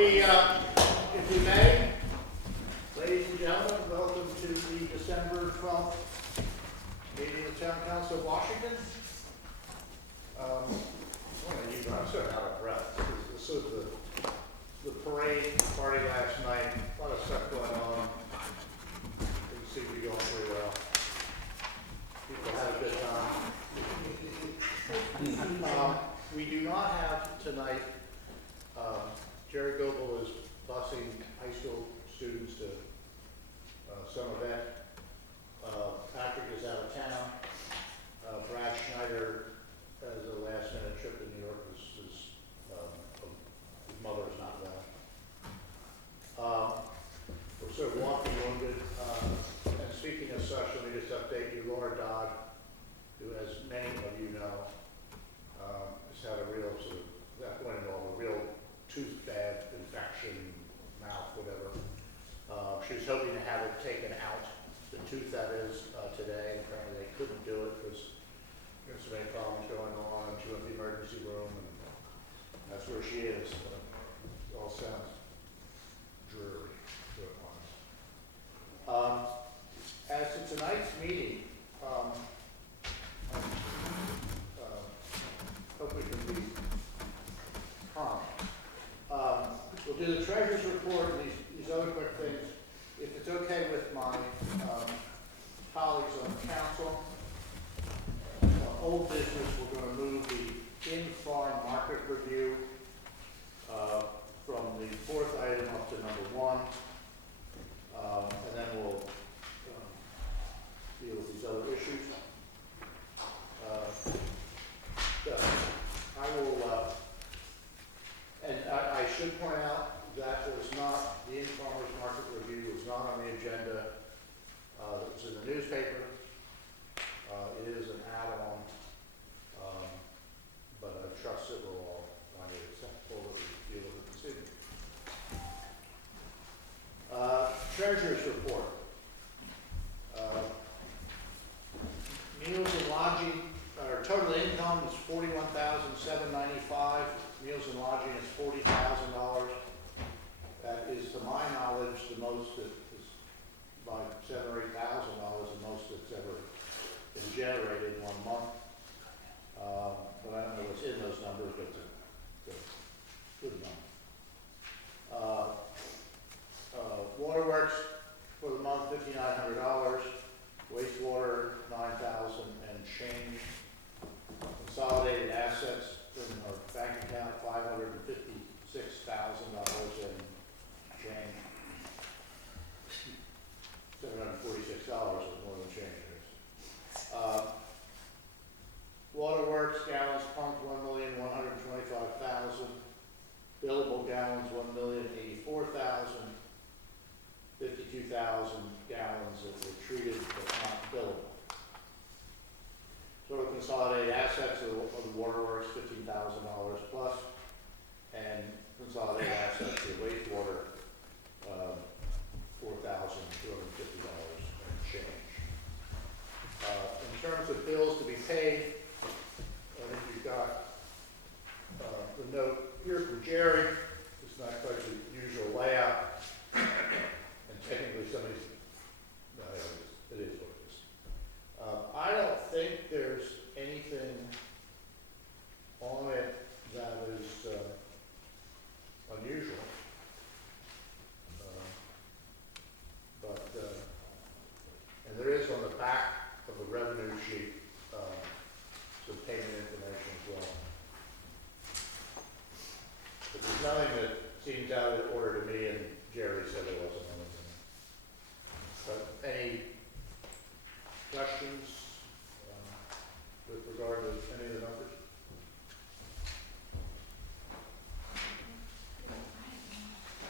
If you may, ladies and gentlemen, welcome to the December 12th meeting of the Town Council of Washington. I'm so out of breath. This was the parade party last night. A lot of stuff going on. Things seem to be going pretty well. People had a good time. We do not have tonight. Jerry Goebel is busing high school students to some event. Patrick is out of town. Brad Schneider has a last minute trip to New York. His mother is not well. We're sort of walking wounded. And speaking of such, let me just update you. Laura Dodd, who, as many of you know, has had a real sort of, that went into all the real tooth bad infection, mouth, whatever. She was hoping to have it taken out, the tooth that is, today. Apparently they couldn't do it because there's so many problems going on, and she went to the emergency room, and that's where she is. It all sounds dreary, to be honest. As to tonight's meeting, hope we can be prompt. We'll do the treasurer's report and these other quick things. If it's okay with my colleagues on the council, old business, we're going to move the in-farm market review from the fourth item up to number 1, and then we'll deal with these other issues. I should point out that was not, the in-farmers market review was not on the agenda. It was in the newspaper. It is an add-on, but I trust that we'll all find it acceptable that we deal with it this evening. Treasurer's report. Meals and lodging, our total income is $41,795. Meals and lodging is $40,000. That is, to my knowledge, the most that is by $7,000 or $8,000, the most that's ever been generated in 1 month. But I don't know what's in those numbers, but it's a good number. Waterworks for the month, $5,900. Wastewater, $9,000 and change. Consolidated assets in our bank account, $556,000 and change. $746 is more than change. Waterworks gallons pumped 1,125,000. Billable gallons 1,084,000. 52,000 gallons that were treated but not billable. Total consolidated assets of the waterworks $15,000 plus, and consolidated assets of wastewater $4,250 and change. In terms of bills to be paid, I think you've got the note here from Jerry. It's not quite the usual layout. Technically, somebody's, no, it is what it is. I don't think there's anything on it that is unusual. And there is on the back of the revenue sheet some payment information as well. But there's nothing that seems out of order to me, and Jerry said there wasn't anything. But any questions with regard to any of the numbers?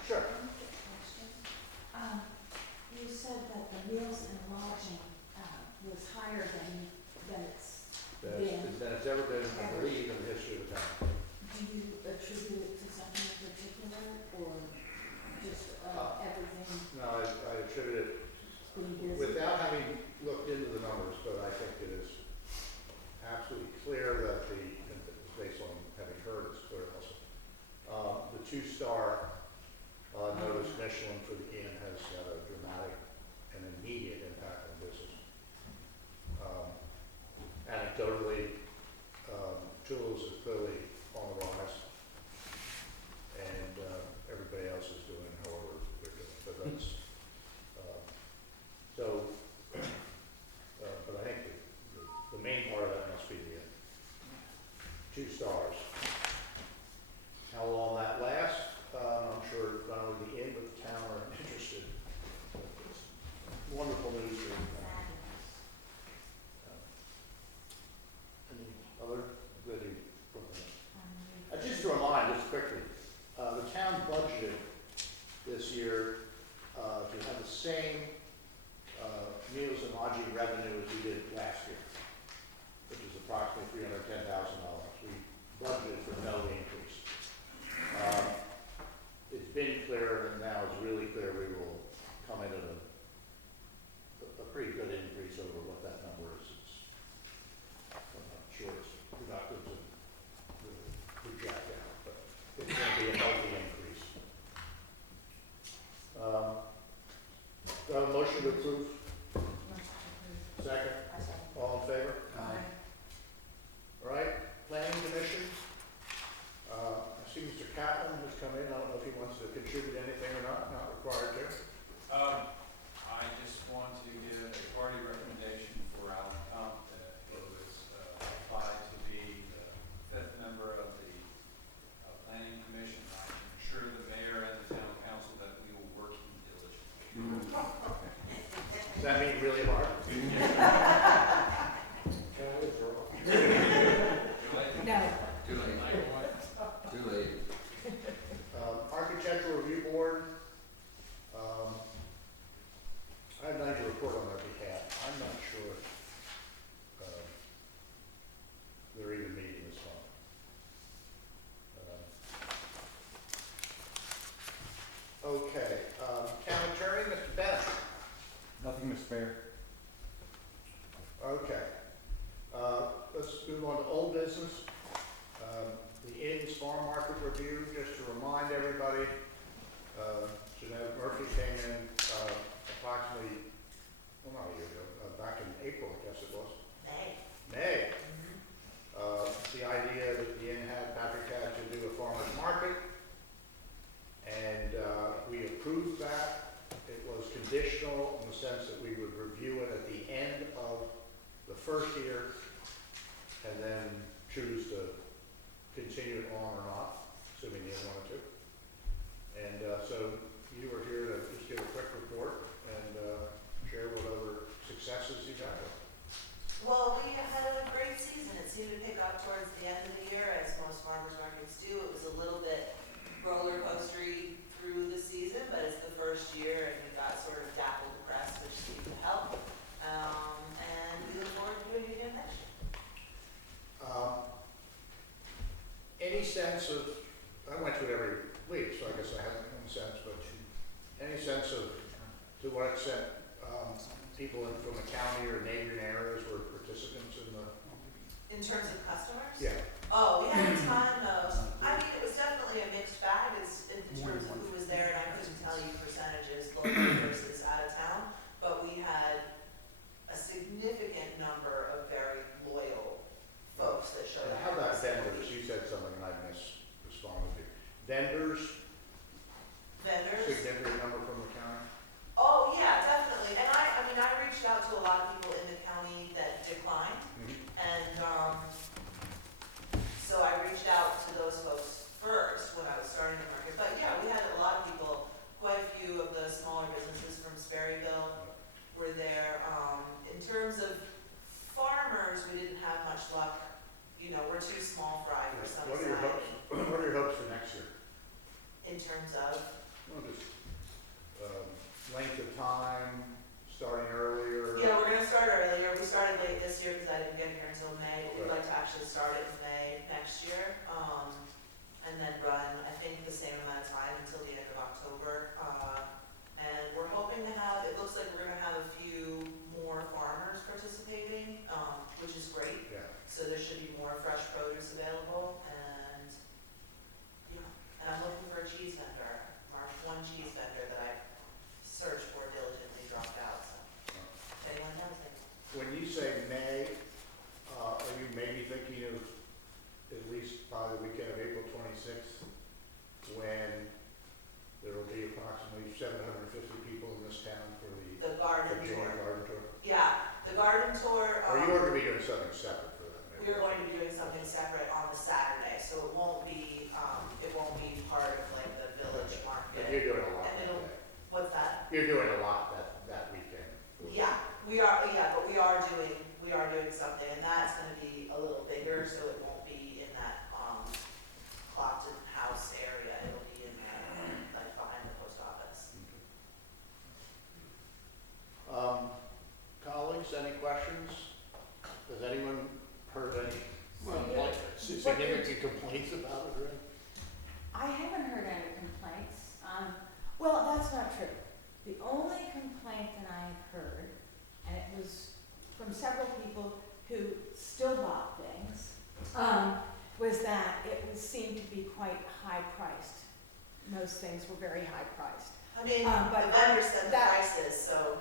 Sure. You said that the meals and lodging was higher than it's been. Than it's ever been, I believe, in the history of the town. Do you attribute it to something in particular, or just everything? No, I attribute it without having looked into the numbers, but I think it is absolutely clear that based on having heard, it's clear also, the 2-star Notice Michelin for the inn has had a dramatic and immediate impact on business. Anecdotally, Tools is clearly on the rise, and everybody else is doing however they're doing. But that's so. But I think the main part of that must be the inn. 2 stars. How long that lasts, I'm sure not only the inn but the town are interested. Wonderful news for you. Any other good? Just to remind, just quickly, the town budgeted this year to have the same meals and lodging revenue as we did last year, which is approximately $310,000. We budgeted for no increase. It's been clear, and now it's really clear we will come in at a pretty good increase over what that number is. I'm not sure it's productive to project out, but it's going to be a healthy increase. Do I have a motion to approve? Second? All in favor? Aye. All right, Planning Commission. I see Mr. Kaitlin has come in. I don't know if he wants to contribute anything or not required to. I just want to give a party recommendation for Alan Comp, who has applied to be the 5th member of the Planning Commission. I can assure the mayor and the town council that we will work diligently. Does that mean really hard? No. Too late. Too late. Architectural Review Board. I have nothing to report on their behalf. I'm not sure they're even meeting this month. Okay, Town Attorney, Mr. Bennett. Nothing, Mr. Mayor. Okay, let's move on to old business. The Inn's Farm Market Review, just to remind everybody, Jeanette Murphy came in approximately, well, not a year ago, back in April, I guess it was. May. The idea that the inn had, Patrick had to do a farmer's market, and we approved that. It was conditional in the sense that we would review it at the end of the first year, and then choose to continue it on or not, assuming you wanted to. And so you were here to just give a quick report and share whatever successes you've had. Well, we had a great season. It seemed to pick up towards the end of the year, as most farmers markets do. It was a little bit roller coastery through the season, but it's the first year, and we got sort of dappled depressed, which seemed to help. And we look forward to doing it again next year. Any sense of, I went through it every week, so I guess I haven't any sense, but any sense of to what extent people from the county or neighboring areas were participants in the? In terms of customers? Yeah. Oh, we had a ton of, I mean, it was definitely a mixed bag in terms of who was there, and I couldn't tell you percentages, local versus out of town, but we had a significant number of very loyal folks that showed up. How about vendors? You said something and I responded to. Vendors, Vendors? significant number from the county? Oh, yeah, definitely. And I mean, I reached out to a lot of people in the county that declined. And, so I reached out to those folks first when I was starting the market. But yeah, we had a lot of people, quite a few of the smaller businesses from Sperryville were there. In terms of farmers, we didn't have much luck. You know, we're too small fry for some What are your hopes? What are your hopes for next year? in terms of, Well, just length of time, starting earlier. yeah, we're gonna start earlier. We started late this year because I didn't get here until May, but we'd Right. like to actually start it in May next year. And then run, I think, the same amount of time until the end of October. And we're hoping to have, it looks like we're gonna have a few more farmers participating, which is great. Yeah. So there should be more fresh produce available, and, yeah, and I'm looking for a cheese vendor. March 1 when you say May, are you maybe thinking of at least by the weekend of April 26th, when there will be approximately 750 people in this town for the garden Virginia tour. Garden Tour? Yeah, the garden tour, Or you are going to be doing something separate for that, maybe? we are going to be doing something separate on the Saturday, so it won't be part of like the village market. But you're doing a lot And that it'll- day. What's that? You're doing a lot that weekend. Yeah, we are, but we are doing something, and that's gonna be a little bigger, so it won't be in that, Clopton House area, it'll be in like behind the post office. Colleagues, any questions? Has anyone heard any Well, significant complaints about it or anything? I haven't heard any complaints. Well, that's not true. The only complaint that I have heard, and it was from several people who still bought things, was that seemed to be quite high priced. Most things were very high priced. I mean, But the vendor said the that- prices, so,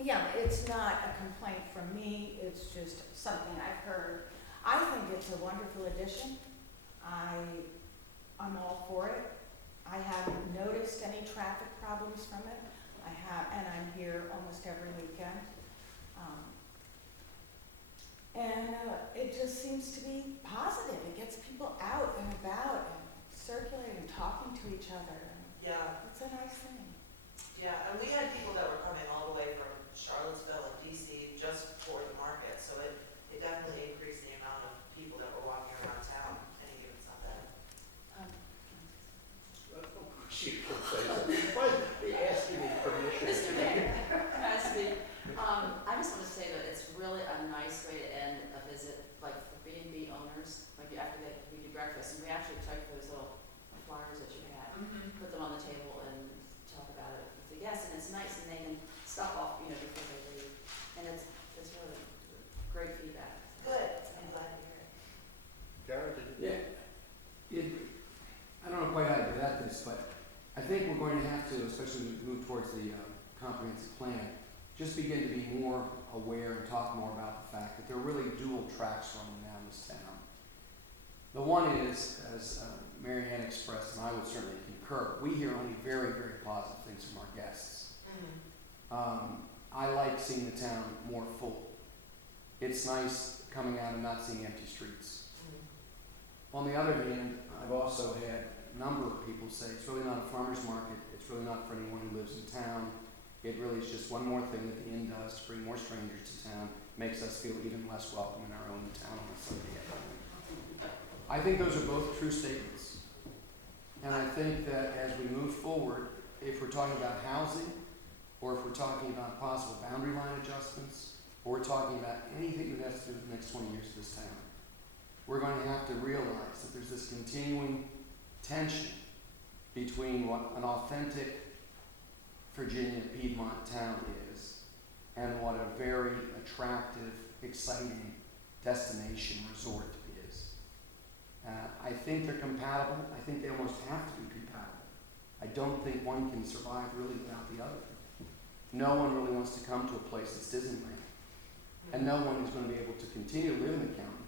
Yeah, it's not a complaint from me, it's just something I've heard. I think it's a wonderful addition. I'm all for it. I haven't noticed any traffic problems from it. And I'm here almost every weekend. It just seems to be positive. It gets people out and about and circulating, talking to each other. yeah. It's a nice thing. Yeah, and we had people that were coming all the way from Charlottesville and DC just for the market, so it definitely increased the amount of people that were walking around town any given Sunday. She could say something. Why are they asking me permission? Mr. Mayor, can I speak? I just want to say that it's really a nice way to end a visit, like for B&B owners, like after we do breakfast, and we actually took those little flyers that you had, put them on the table and talk about it with the guests, and it's nice, and they can stop off, before they leave, and it's really great feedback. Good, I'm glad to hear it. Jared, did you? Yeah, I don't know quite how to get at this, but I think we're going to have to, especially as we move towards the comprehensive plan, just begin to be more aware and talk more about the fact that there are really dual tracks running down this town. The one is, as Mary Ann expressed, and I would certainly concur, we hear only very, very positive things from our guests. I like seeing the town more full. It's nice coming out and not seeing empty streets. On the other hand, I've also had a number of people say it's really not a farmer's market, it's really not for anyone who lives in town. It really is just one more thing that the inn does to bring more strangers to town, makes us feel even less welcome in our own town on a Sunday afternoon. I think those are both true statements. And I think that as we move forward, if we're talking about housing, or if we're talking about possible boundary line adjustments, or we're talking about anything that has to do with the next 20 years of this town, we're going to have to realize that there's this continuing tension between what an authentic Virginia Piedmont town is and what a very attractive, exciting destination resort is. I think they're compatible. I think they almost have to be compatible. I don't think one can survive really without the other. No one really wants to come to a place that's Disneyland. And no one is going to be able to continue to live in the county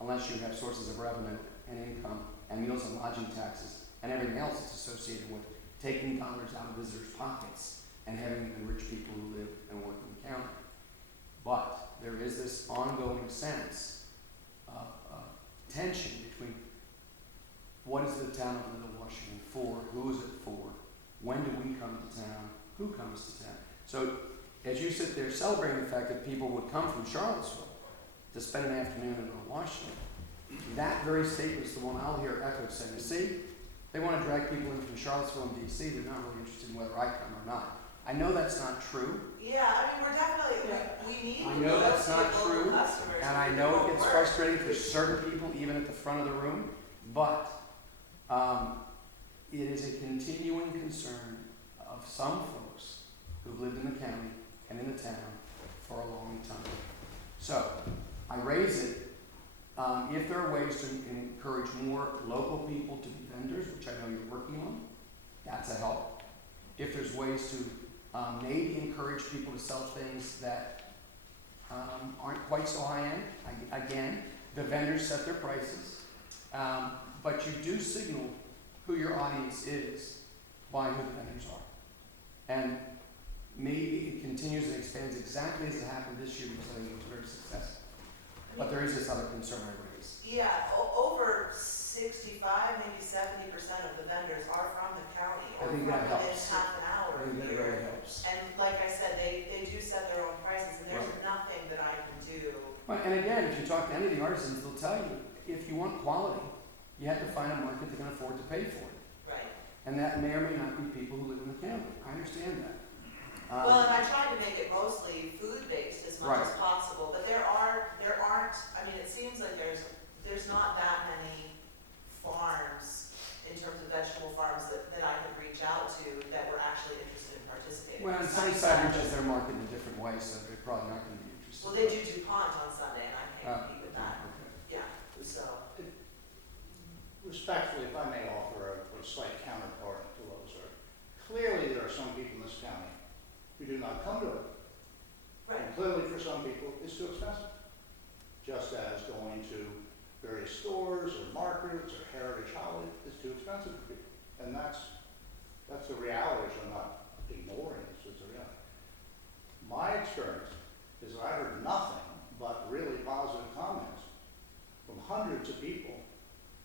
unless you have sources of revenue and income and meals and lodging taxes and everything else that's associated with taking dollars out of visitors' pockets and having the rich people who live and work in the county. But there is this ongoing sense of tension between what is the town of Little Washington for, who is it for, when do we come to town, who comes to town. So as you sit there celebrating the fact that people would come from Charlottesville to spend an afternoon in Little Washington, that very statement is the one I'll hear echoed saying, see, they want to drag people in from Charlottesville and DC, they're not really interested in whether I come or not. I know that's not true, Yeah, I mean, we're definitely, we need I know that's not local true, customers. and I know it gets frustrating for certain people, even at the front of the room, but it is a continuing concern of some folks who've lived in the county and in the town for a long time. So, I raise it, if there are ways to encourage more local people to be vendors, which I know you're working on, that's a help. If there's ways to maybe encourage people to sell things that aren't quite so high-end. Again, the vendors set their prices, but you do signal who your audience is by who the vendors are. And maybe it continues and expands exactly as it happened this year because I think it was very successful. But there is this other concern I raised. Yeah, over 65, maybe 70% of the vendors are from the county I or think from that within helps. half an hour I think that here. really helps. And like I said, they do set their own prices, and there's Right. nothing that I can do. Right, and again, if you talk to any of the artisans, they'll tell you, if you want quality, you have to find a market that can afford to pay for it. Right. And that may or may not be people who live in the county. I understand that. Well, and I tried to make it mostly food-based as much Right. as possible, but there aren't, I mean, it seems like there's not that many farms, in terms of vegetable farms, that I could reach out to that were actually interested in participating. Well, and Sunnyside reaches their market in a different way, so they're probably not gonna be interested. Well, they do DuPont on Sunday, and I can't compete with that, Okay. yeah, so. Respectfully, if I may offer a slight counterpart to what was heard. Clearly, there are some people in this county who do not come to it. And clearly, for some people, it's too expensive. Just as going to various stores or markets or heritage holidays is too expensive for people. And that's the reality, which I'm not ignoring, it's a reality. My experience is that I heard nothing but really positive comments from hundreds of people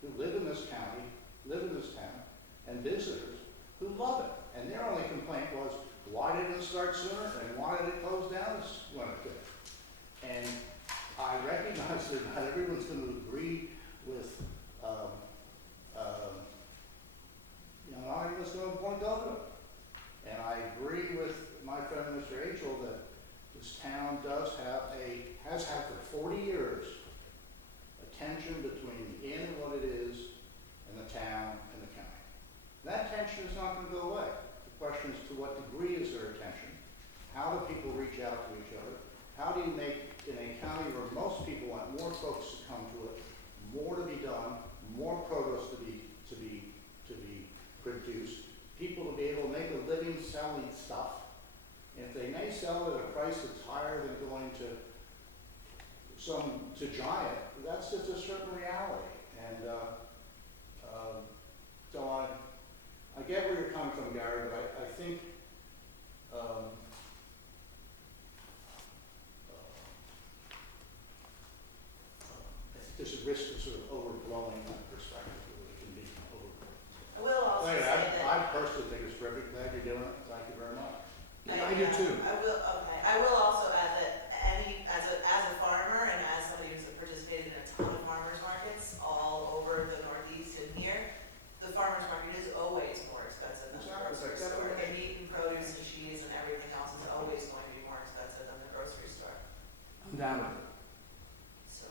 who live in this county, live in this town, and visitors who love it. And their only complaint was, why didn't it start sooner, and why did it close down when it did? And I recognize that not everyone's going to agree with, not everyone's going to point to it. And I agree with my friend Mr. Angel that this town has had for 40 years, a tension between the inn and what it is, and the town and the county. That tension is not going to go away. The question is, to what degree is there a tension? How do people reach out to each other? How do you make, in a county where most people want more folks to come to it, more to be done, more produce to be produced, people to be able to make a living selling stuff? And if they may sell it at a price that's higher than going to Giant, that's just a certain reality. And so I get where you're coming from, Gary, but I think there's a risk of sort of overblowing that perspective, that it can be overblown. I will also Anyway, say that. I personally think it's terrific. Glad you're doing it. Thank you very much. I do too. I will also add that as a farmer and as somebody who's participated in a ton of farmers markets all over the Northeast and here, the farmers market is always more expensive than the grocery store. The meat and produce and cheese and everything else is always going to be more expensive than the grocery store, Undoubtedly. so.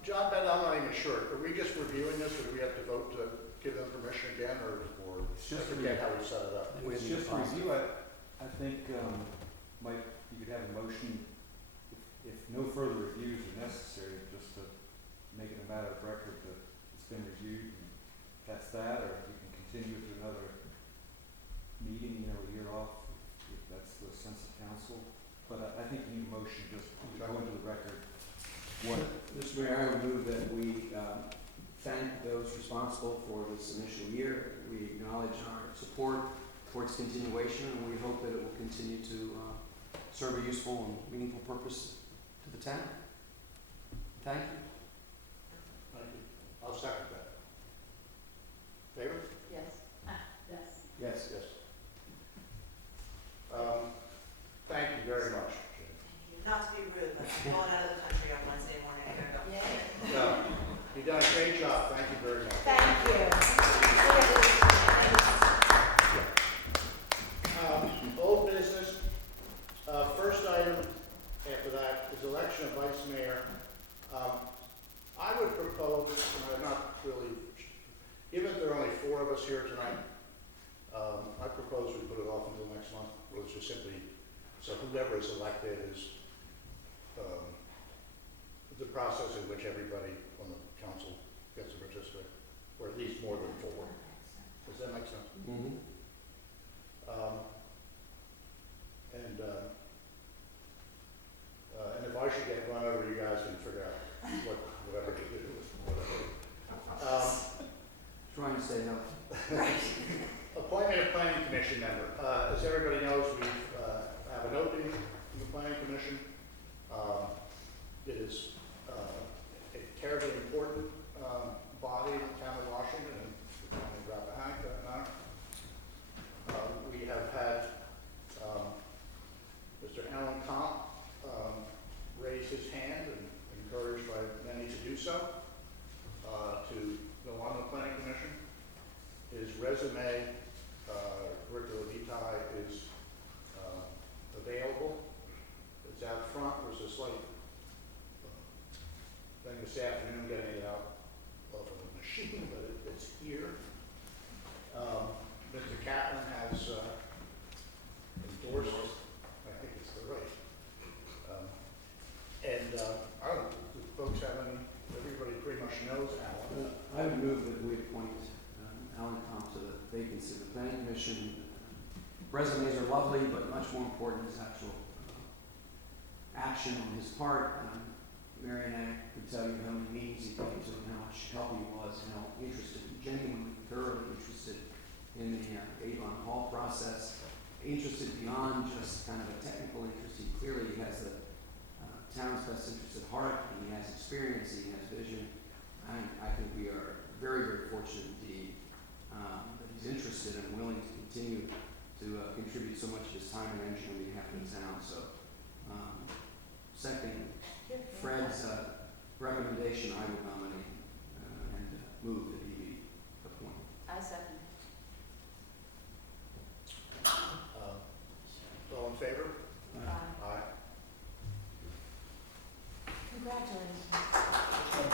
John, Ben, I'm not even sure. Are we just reviewing this, or do we have to vote to give them permission again, or It's just I forget how we set it up? It's just a review. I think, Mike, you could have a motion, if no further reviews are necessary, just to make it a matter of record that it's been reviewed, and that's that, or you can continue to another meeting, a year off, if that's the sense of council. But I think you need a motion just to go into the record. What? Mr. Mayor, I would move that we thank those responsible for this initial year. We acknowledge our support towards continuation, and we hope that it will continue to serve a useful and meaningful purpose to the town. Thank you. Thank you. I'll second that. Favor? Yes. Yes. Yes. Yes. Thank you very much. Not to be rude, but I'm going out of the country on Wednesday morning, I gotta go. Yay. No, you've done a great job. Thank you very much. Thank you. Old business. First item after that is election of vice mayor. I would propose, and I'm not really, given there are only 4 of us here tonight, I propose we put it off until next month, which is simply, so whoever is elected is the process in which everybody on the council gets to participate, or at least more than 4. Does that make sense? Mm-hmm. Appointment of planning commission member. As everybody knows, we have an opening in the planning commission. It is a terribly important body in the town of Washington and the town of Rappahannock, for that matter. We have had Mr. Alan Comp raise his hand and encouraged by many to do so to go on the planning commission. His resume, curriculum vitae is available. It's out front. There's a slight thing this afternoon getting it out of a machine, but it's here. Mr. Kaitlin has endorsed, I think it's the right. I don't know, do folks have any, everybody pretty much knows Alan. I would move that we appoint Alan Comp to the vacancy of the planning commission. Resumes are lovely, but much more important is actual action on his part. Mary and I could tell you how many meetings he came to and how much help he was, and how interested, genuinely, thoroughly interested in the Avon Hall process. Interested beyond just kind of a technical interest. He clearly has the town's best interest at heart, and he has experience, he has vision. I think we are very, very fortunate indeed that he's interested and willing to continue to contribute so much of his time and energy on behalf of the town. So, second Fred's recommendation, I would nominate and move that he be appointed. I second. All in favor? Aye. Aye. Congratulations.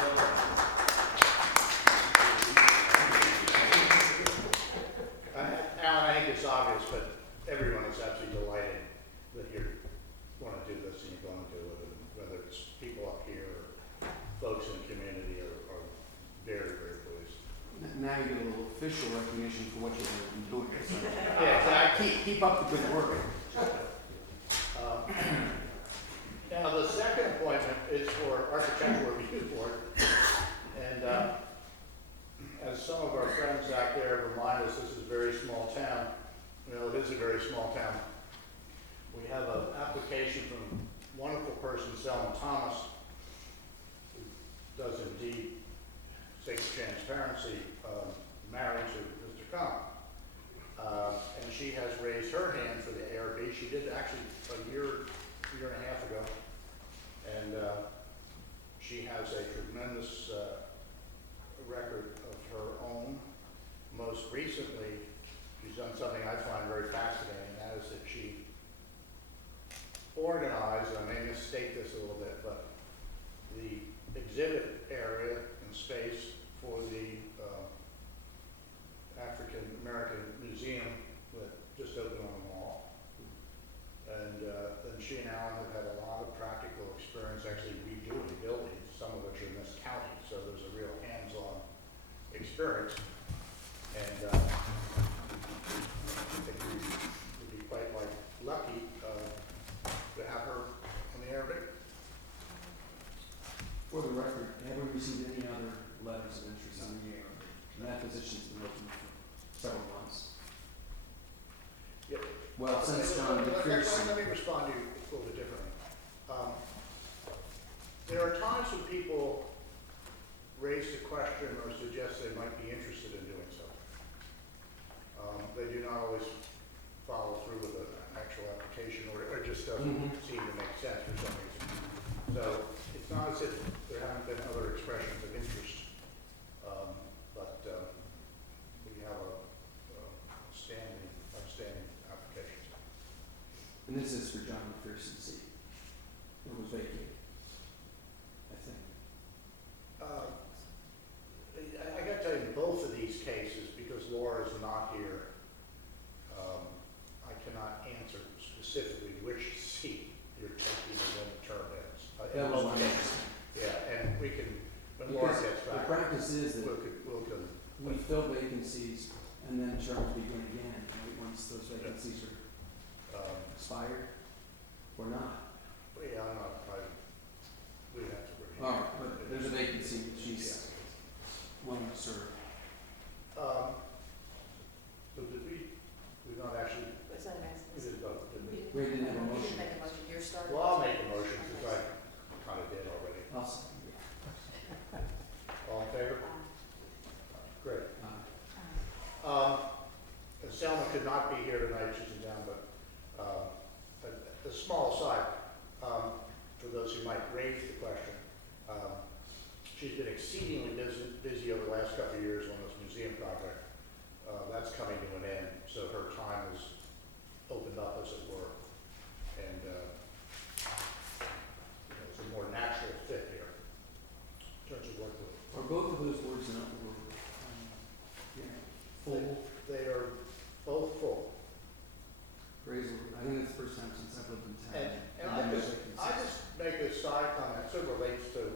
Alan, I think it's obvious, but everyone is absolutely delighted that you want to do this and you're going to do it, and whether it's people up here or folks in the community are very, very pleased. Now you get a little official recognition for what you've been doing. So Yeah, exactly. keep up the good work. Now, the second appointment is for Architectural Review Board, and as some of our friends out there remind us, this is a very small town. Well, it is a very small town. We have an application from a wonderful person, Selma Thomas, who does indeed state transparency, married to Mr. Comp. And she has raised her hand for the ARB. She did actually a year and a half ago. And she has a tremendous record of her own. Most recently, she's done something I find very fascinating, and that is that she organized, and I may misstate this a little bit, but the exhibit area and space for the African American Museum that just opened on the mall. And then she and Alan have had a lot of practical experience actually redoing buildings, some of which are in this county, so there's a real hands-on experience. And I think we would be quite lucky to have her on the ARB. For the record, have we received any other letters of interest on the ARB? And that position's been open for several months. Yep. Well, since John Let McPherson. me respond to you a little bit differently. There are times when people raise the question or suggest they might be interested in doing so. They do not always follow through with an actual application, or it just doesn't seem to make sense for some reason. So it's not as if there haven't been other expressions of interest, but we have a outstanding applications. And this is for John McPherson's seat. It was vacated, I think. I got to tell you, both of these cases, because Laura's not here, I cannot answer specifically which seat you're taking and when the term ends. That was my next. Yeah, and we can, when Laura Because gets the back, practice is that we'll we fill vacancies and then terms begin again, right, once those vacancies are expired or not. yeah, I'm not, we have to review. All right, but there's a vacancy, she's willing to serve. could not be here tonight, she's in town, but a small aside, for those who might raise the question, she's been exceedingly busy over the last couple of years on this museum project. That's coming to an end, so her time is opened up, as it were, and it's a more natural fit here in terms of work with. Are both of those words not full? They are both full. Phrase, I think it's the first time since I've lived in town. And I just make a side comment, sort of relates to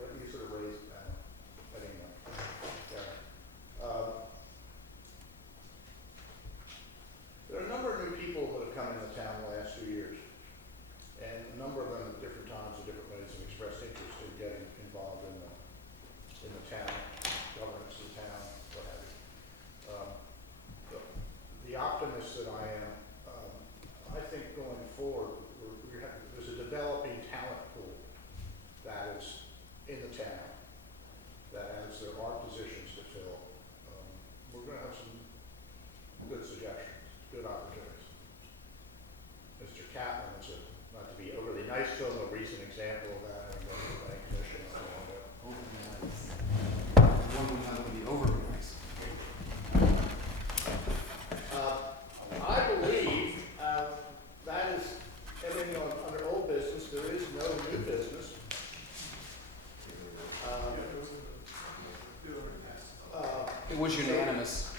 what you sort of raised, but anyway. Yeah. There are a number of new people that have come into town the last few years, and a number of them at different times and different ways have expressed interest in getting involved in the town, governance of the town, what have you. The optimist that I am, I think going forward, there's a developing talent pool that is in the town, that as there are positions to fill, we're going to have some good suggestions, good opportunities. Mr. Kaitlin is not to be overly nice to him, a recent example of that, and the planning commission. Overly nice. One would have to be overly nice. I believe that is everything under old business. There is no new business. It was unanimous.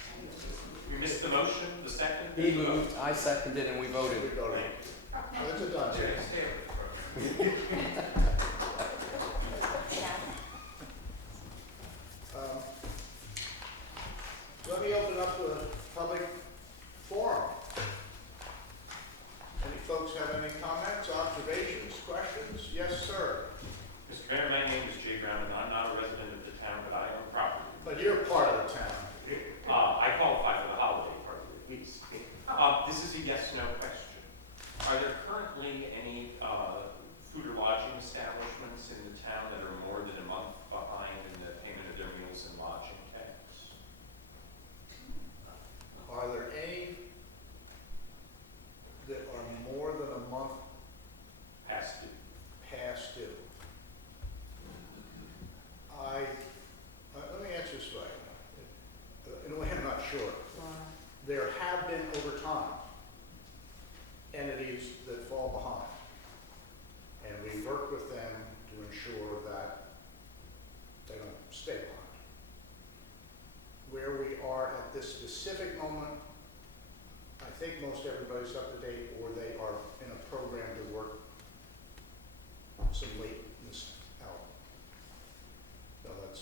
You missed the motion, the second? He moved, I seconded, and we voted. We go right. That's a done deal. Let me open up the public forum. Any folks have any comments, observations, questions? Yes, sir. Mr. Mayor, my name is Jay Brown, and I'm not a resident of the town, but I own property. But you're part of the town. I qualify for the holiday part of the lease. This is a yes/no question. Are there currently any food or lodging establishments in the town that are more than a month behind in the payment of their meals and lodging tax? Are there any that are more than a month Past due. past due? Let me answer this way. In a way, I'm not sure. There have been, over time, entities that fall behind. And we work with them to ensure that they don't stay behind. Where we are at this specific moment, I think most everybody's up to date, or they are in a program to work some lateness out. So that's,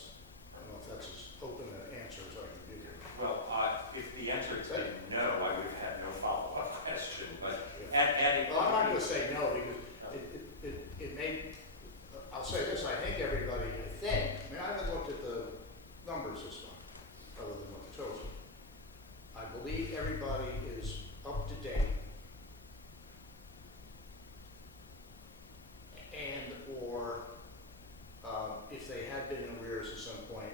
I don't know if that's as open an answer as I can give you. Well, if the answer had been no, I would have had no follow-up question, but Well, I'm not going to say no, because it may, I'll say this, I think everybody, I haven't looked at the numbers this month, other than what the totals are. I believe everybody is up to date and/or if they had been in arrears at some point,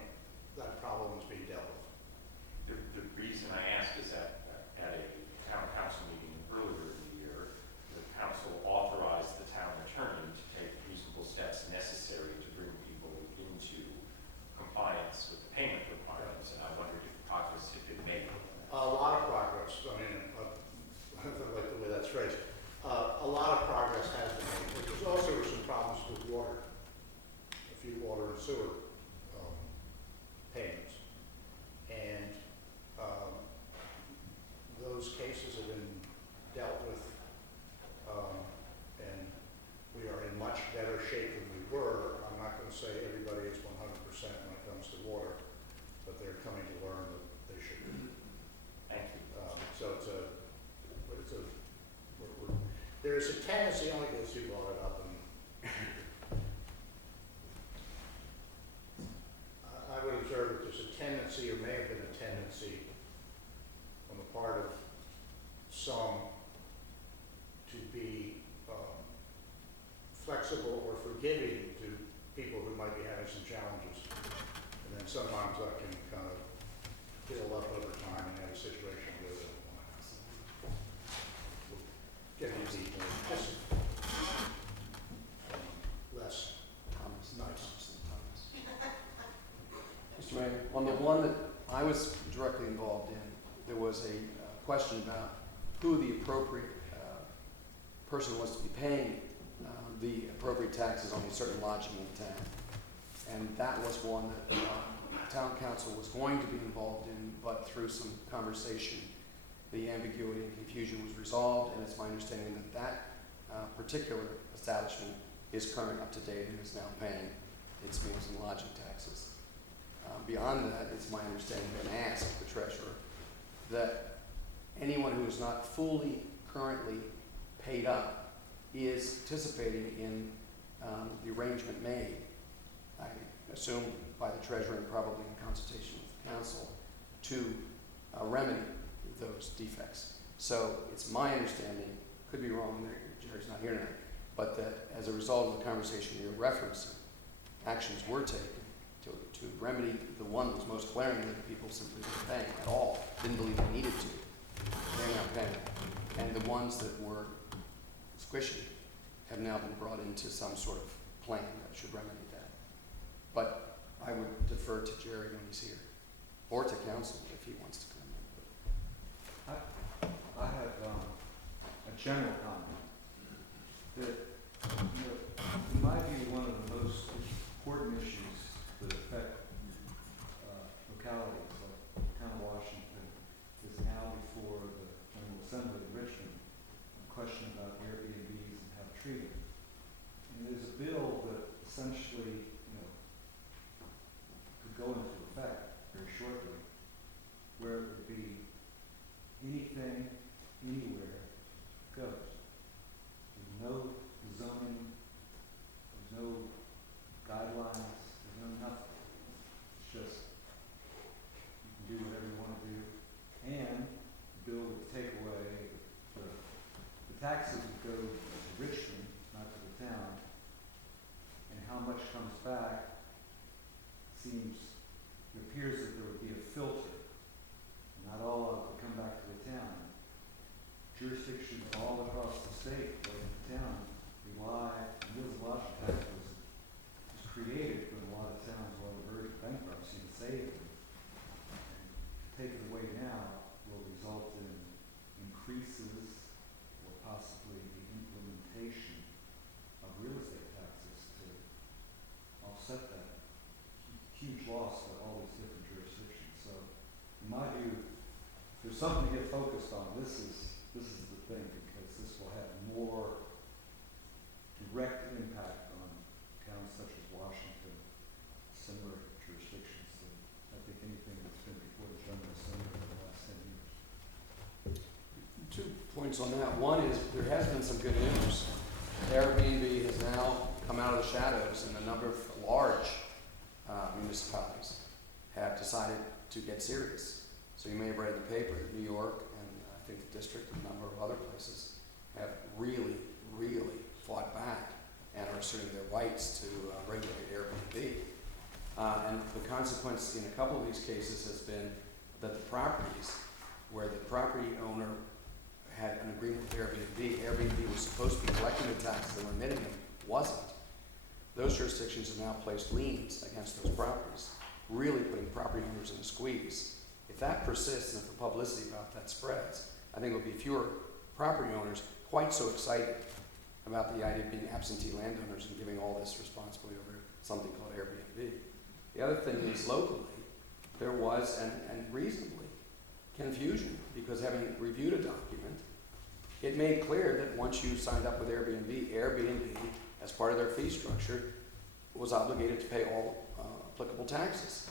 that problem is being dealt with. the reason I asked is that at a town council meeting earlier in the year, the council authorized the town attorney to take reasonable steps necessary to bring people into compliance with the payment requirements, and I wondered if progress had been made. A lot of progress, I mean, I like the way that's phrased. A lot of progress has been made. There's also some problems with water, a few water and sewer payments. And those cases have been dealt with, and we are in much better shape than we were. I'm not going to say everybody is 100% when it comes to water, but they're coming to learn that they should be. Thank you. So there's a tendency, only because you brought it up, and I would observe that there's a tendency, or may have been a tendency, on the part of some to be flexible or forgiving to people who might be having some challenges. And then sometimes that can kind of build up over time and have a situation where they don't want to question about who the appropriate person was to be paying the appropriate taxes on a certain lodging in town. And that was one that town council was going to be involved in, but through some conversation, the ambiguity and confusion was resolved, and it's my understanding that that particular establishment is current, up to date, and is now paying its meals and lodging taxes. Beyond that, it's my understanding, and ask the treasurer, that anyone who is not fully currently paid up is participating in the arrangement made, I assume by the treasurer and probably in consultation with the council, to remedy those defects. So it's my understanding, could be wrong, Jerry's not here tonight, but that as a result of the conversation you're referencing, actions were taken to remedy the one that was most glaring, that people simply weren't paying at all, didn't believe they needed to. They're not paying. And the ones that were squishy have now been brought into some sort of plan that should remedy that. But I would defer to Jerry when he's here, or to council if he wants to come in. I have a general comment that, in my view, one of the most important issues that affect localities like the town of Washington is now before the General Assembly in Richmond, a question about Airbnbs and how to treat them. And there's a bill that essentially, could go into effect very shortly, where it would be anything, anywhere goes. There's no zoning, there's no guidelines, there's no nothing. It's just, you can do whatever you want to do, and the bill would take away the taxes would go to Richmond, not to the town, and how much comes back it appears that there would be a filter. Not all of it would come back to the town. Jurisdictions all across the state, like the town, rely, and this lodging tax was created when a lot of towns were on the verge of bankruptcy to save them. And to take it away now will result in increases or possibly the implementation of real estate taxes to offset that huge loss to all these different jurisdictions. So, in my view, if there's something to get focused on, this is the thing, because this will have more direct impact on towns such as Washington, similar jurisdictions to, I think, anything that's been before the General Assembly in the last 10 years. 2 points on that. One is there has been some good news. Airbnb has now come out of the shadows, and a number of large municipalities have decided to get serious. So you may have read in the paper that New York and I think the district and a number of other places have really, really fought back and are asserting their rights to regulate Airbnb. And the consequence in a couple of these cases has been that the properties where the property owner had an agreement with Airbnb was supposed to be collecting the taxes and remitting them, wasn't. Those jurisdictions have now placed liens against those properties, really putting property owners in a squeeze. If that persists and if the publicity about that spreads, I think there will be fewer property owners quite so excited about the idea of being absentee landowners and giving all this responsibility over something called Airbnb. The other thing is locally, there was, and reasonably, confusion, because having reviewed a document, it made clear that once you signed up with Airbnb, as part of their fee structure, was obligated to pay all applicable taxes.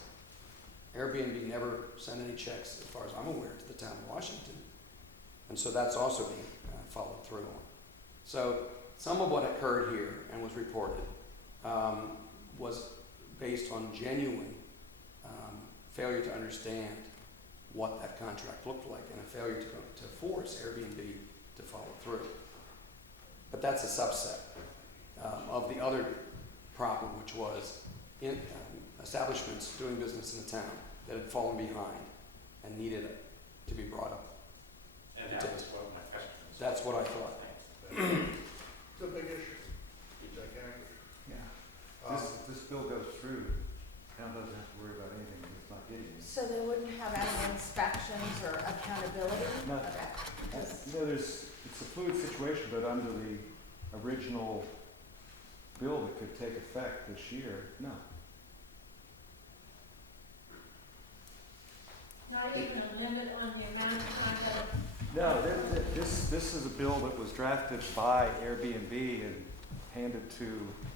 Airbnb never sent any checks, as far as I'm aware, to the town of Washington. And so that's also being followed through on. So some of what occurred here and was reported was based on genuine failure to understand what that contract looked like and a failure to force Airbnb to follow through. But that's a subset of the other problem, which was establishments doing business in the town that had fallen behind and needed to be brought up. And that was what my question was. That's what I thought. It's a big issue. It's gigantic. Yeah. This bill goes through, the town doesn't have to worry about anything, it's not getting it. So they wouldn't have any inspections or accountability No, Okay. you know, it's a fluid situation, but under the original bill that could take effect this year, no. Not even a limit on the amount of time that No, this is a bill that was drafted by Airbnb and handed to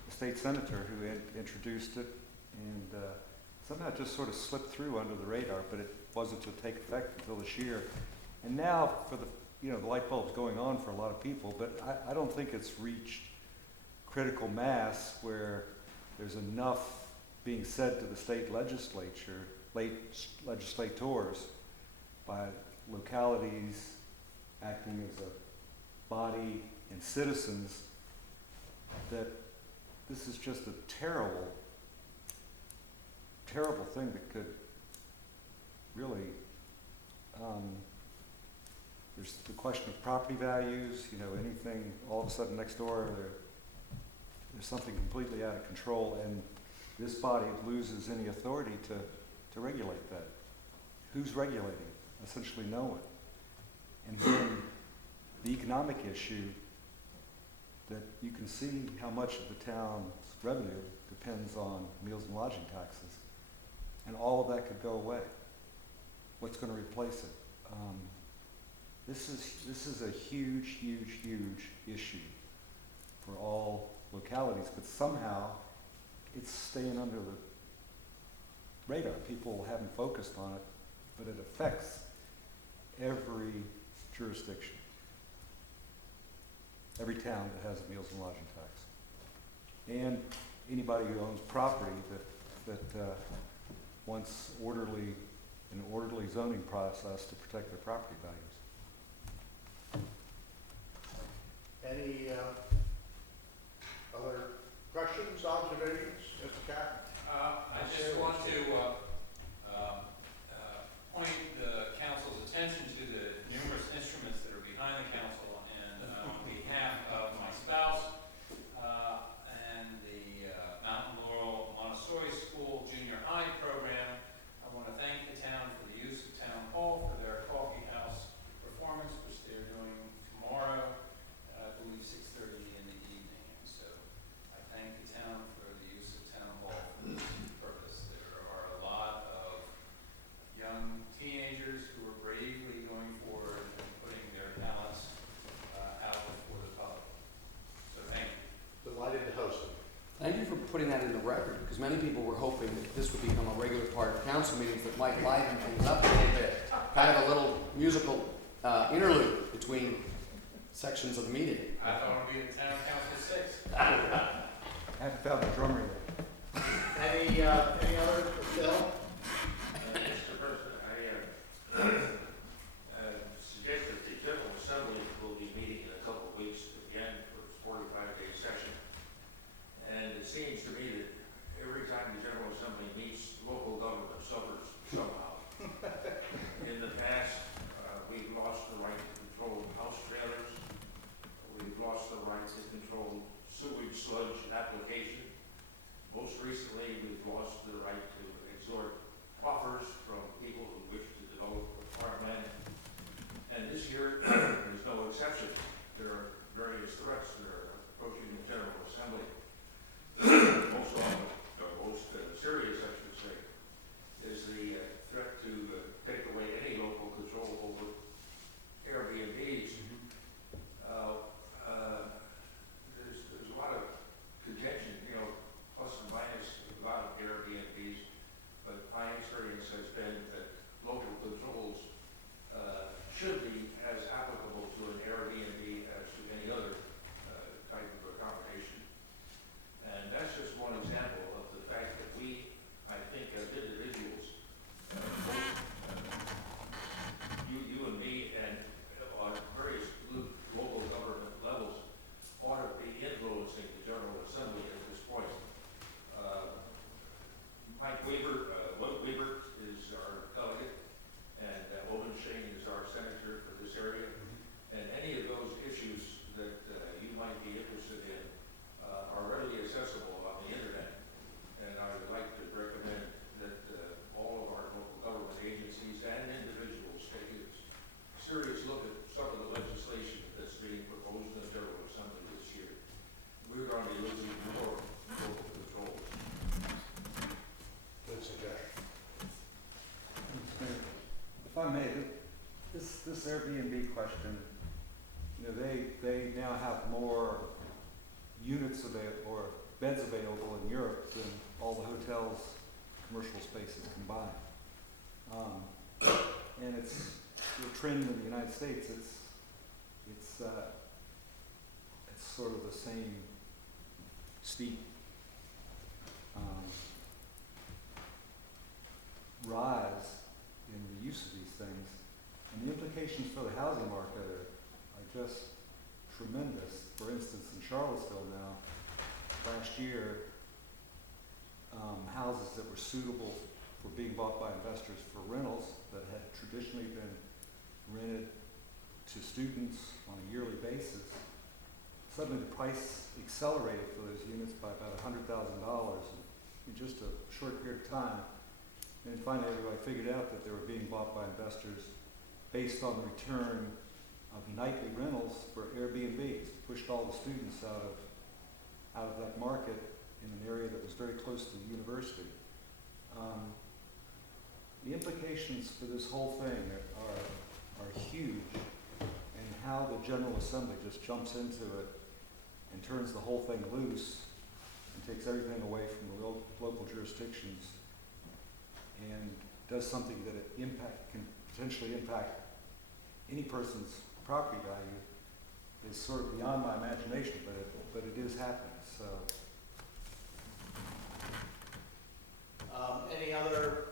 the state senator who had introduced it, and somehow it just sort of slipped through under the radar, but it wasn't to take effect until this year. And now for the light bulb's going on for a lot of people, but I don't think it's reached critical mass where there's enough being said to the state legislators by localities acting as a body and citizens that this is just a terrible, terrible thing that could really, there's the question of property values, anything all of a sudden next door, there's something completely out of control, and this body loses any authority to regulate that. Who's regulating it? Essentially no one. And then the economic issue that you can see how much of the town's revenue depends on meals and lodging taxes. And all of that could go away. What's going to replace it? This is a huge, huge, huge issue for all localities, but somehow it's staying under the radar. People haven't focused on it, but it affects every jurisdiction, every town that has a meals and lodging tax, and anybody who owns property that wants an orderly zoning process to protect their property values. Any other questions, observations, Mr. Captain? I just want to point the council's attention to the numerous instruments that are behind the council, and on behalf of my spouse and the Mountain Laurel Montessori School Junior High program, I want to thank the town for the use of Town Hall for their coffee house performance, which they're doing tomorrow, I believe 6:30 in the evening. And so I thank the town for the use of Town Hall for this purpose. There are a lot of young teenagers who are bravely going forward and putting their talents out for the public. So thank you. Delighted to host them. Thank you for putting that in the record, because many people were hoping that this would become a regular part of council meetings that might liven things up a little bit. Kind of a little musical interlude between sections of the meeting. I thought it would be the town council 6. I haven't found the drummer yet. Any other, Bill? Mr. President, I suggest that the General Assembly will be meeting in a couple of weeks again for its 45-day session. And it seems to me that every time the General Assembly meets, local government suffers somehow. In the past, we've lost the right to control house trailers. We've lost the right to control sewage sludge application. Most recently, we've lost the right to exhort offers from people who wish to develop farmland. And this year is no exception. There are various threats that are approaching the General Assembly. Most serious, I should say, is the threat to take away any local control over Airbnbs. There's a lot of contention, plus and minus about Airbnbs, but my experience has been that local controls should be as applicable to an Airbnb as to any other type of accommodation. And that's just one example of the fact that we, I Airbnb question, you know, they now have more units or beds available in Europe than all the hotels, commercial spaces combined. And it's the trend in the United States. It's sort of the same steep rise in the use of these things, and the implications for the housing market are just tremendous. For instance, in Charlottesville now, last year, houses that were suitable for being bought by investors for rentals that had traditionally been rented to students on a yearly basis, suddenly the price accelerated for those units by about $100,000 in just a short period of time. And finally, everybody figured out that they were being bought by investors based on the return of nightly rentals for Airbnbs. Pushed all the students out of that market in an area that was very close to the university. The implications for this whole thing are huge, and how the General Assembly just jumps into it and turns the whole thing loose and takes everything away from the local jurisdictions and does something that can potentially impact any person's property value is sort of beyond my imagination, but it is happening. So, any other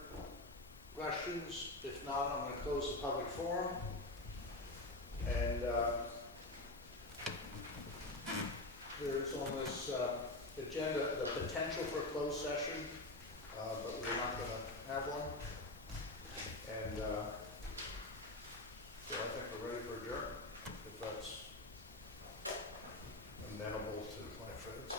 questions? If not, I'm going to close the public forum. And there's on this agenda the potential for a closed session, but we're not going to have one. And so I think we're ready for adjournment, if that's amenable to my friends.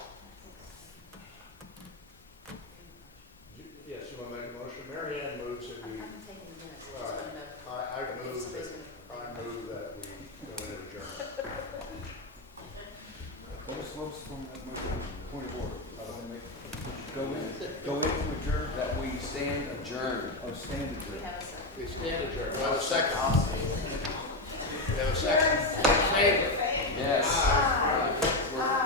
Yes, you want to make a motion? Mary Ann moves that we, I'm taking the minutes, I all just right. wanna know I if move somebody's that, gonna. I move that we go into adjournment. what was from that motion? Point of order. I want to make go into adjourn. That we stand adjourned. Oh, stand We adjourned. have a second. We stand adjourned. Do I have a second? We have a second. In favor? Yes. Aye.